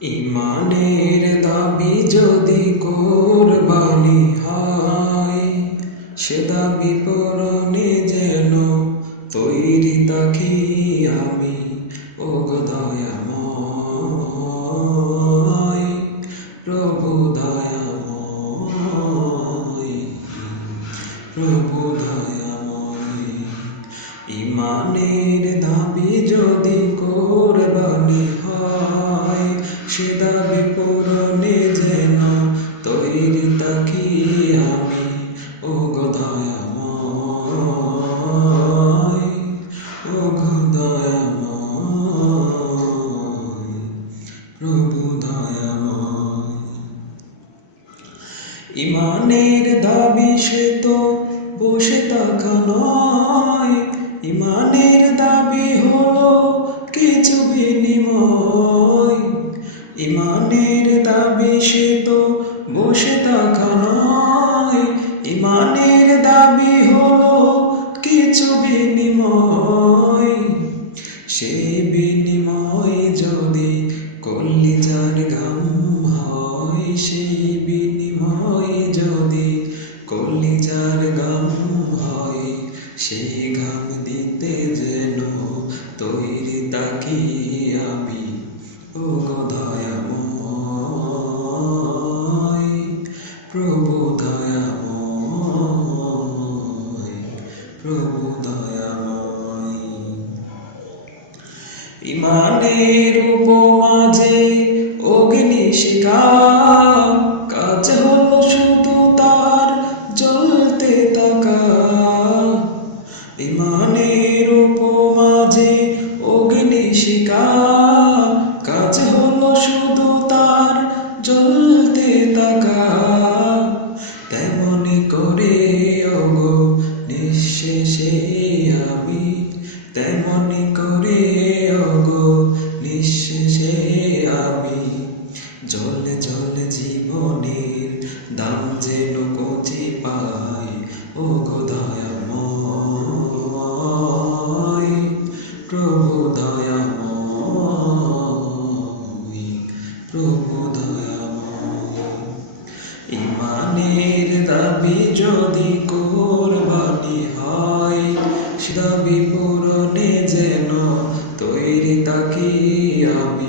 ইমানের দাবি যদি কোরবানি হয়, সে দাবি পূরণে যেন তৈরি থাকি আমি। ও গো দয়াময়, প্রভু দয়াময়, প্রভু দয়াময়। ইমানের দাবি যদি কোরবানি হয়, সে দাবি পূরণে যেন তৈরি থাকি আমি। ও গো দয়াময়, ও গো দয়াময়, প্রভু দয়াময়। ইমানের দাবি সে তো বসে থাকা নয়, ইমানের দাবি হলো কিছু বিনিময়। ইমানের দাবি সে তো বসে থাকা নয়, ইমানের দাবি হলো কিছু বিনিময়। সেই বিনিময় যদি কলিজার ঘাম হয়, সেই বিনিময় যদি কলিজার ঘাম হয়, সেই ঘাম দিতে যেন তৈরি থাকি আমি। ও গো দয়াময়, প্রভু দয়াময়, প্রভু দয়াময়। ইমানের উপমাঝে অগ্নিশিখা, কাজ হলো শুধু তার জ্বলতে থাকা। ইমানের উপমাঝে অগ্নিশিখা, কাজ হলো শুধু তার জ্বলতে থাকা। তেমনি করে ওগো নিঃশেষে আমি, তেমনি করে ওগো নিঃশেষে আমি। জলে জলে জীবনের দাম যেন কচি পাই। ও গো দয়াময়, প্রভু দয়াময়, প্রভু দয়াময়। ইমানের দাবি যদি কোরবানি হয়, সে দাবি পূরণে যেন তৈরি থাকি আমি।